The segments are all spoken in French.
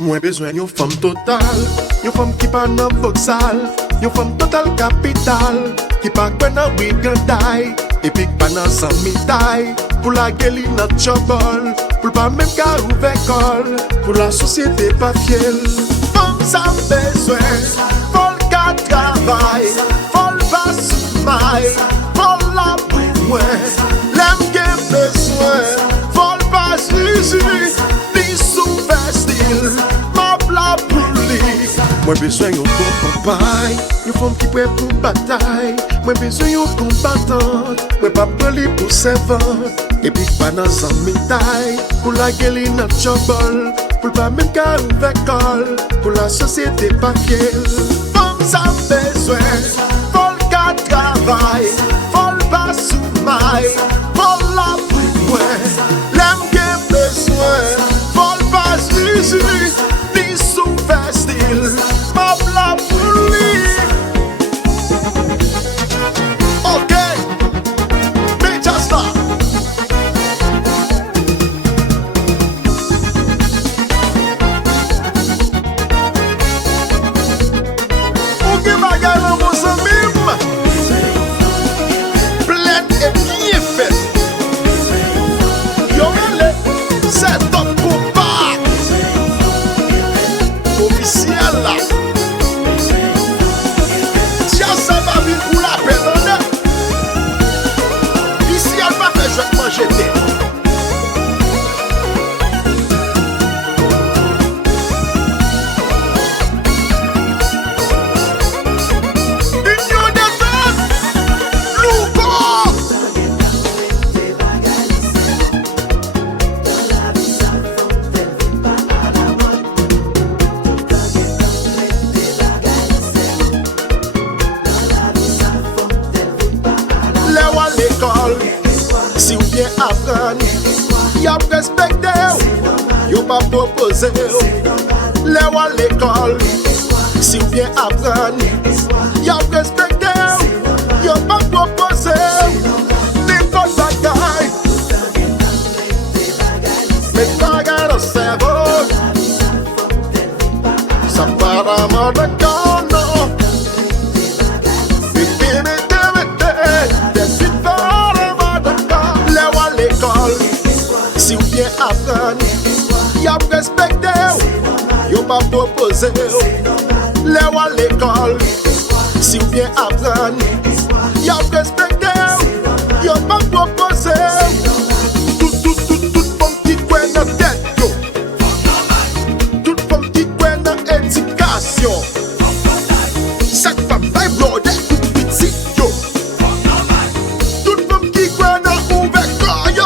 Moins besoin d'une femme totale, une femme qui pas dans boxal, une femme totale capitale, qui pas qu'on a week-end et puis pas dans sans mitaille. Pour la gueule not trouble, pour pas même qu'à ouvrir école, pour la société pas fielle. Femme sans besoin, faut qu'à travail, faut le pas soumaille, faut la bouille, l'aime qui besoin, faut le pas juger, ni souvent style. Moi besoin d'un bon papaye, une femme qui prête pour bataille. Moi besoin d'un combattant, moi pas poli pour servante. Et puis pas dans un médaille, pour la gueule not trouble, pour pas même qu'à ouvrir école, pour la société pas fielle. Femme sans besoin, faut qu'à travail, faut le pas soumaille, faut la bouille, l'aime qui besoin, faut le pas juger. Si vous bien apprendre, y'a respecté, y'a pas proposé. Les à l'école, si vous bien apprendre, y'a respecté, y'a pas proposé. L'école bagaille, mais bagaille au cerveau, ça part à mort de corps, non. Si vous bien apprendre, y'a respecté, y'a pas proposé. Les à l'école, si vous bien apprendre, y'a respecté, y'a pas proposé. Tout femme qui croit dans la tête, yo. Toute femme qui croit dans l'éducation. Cette femme va broder tout petit, yo. Toute femme qui croit dans l'ouverture, yo.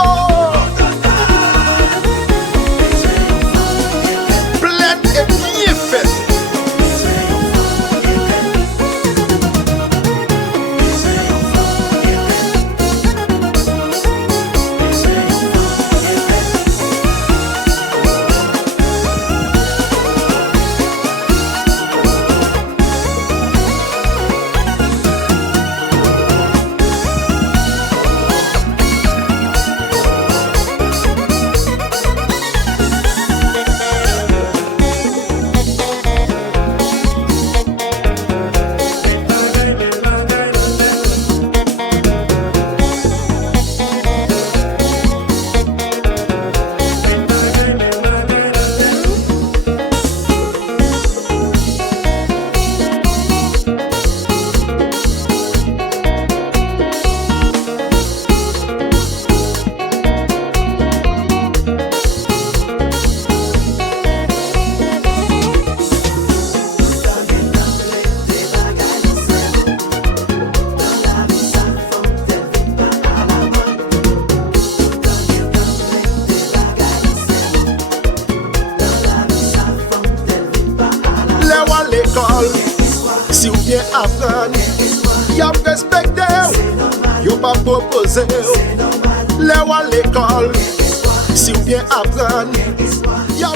Si vous bien apprendre, y'a respecté, y'a pas proposé. Les à l'école, si vous bien apprendre, y'a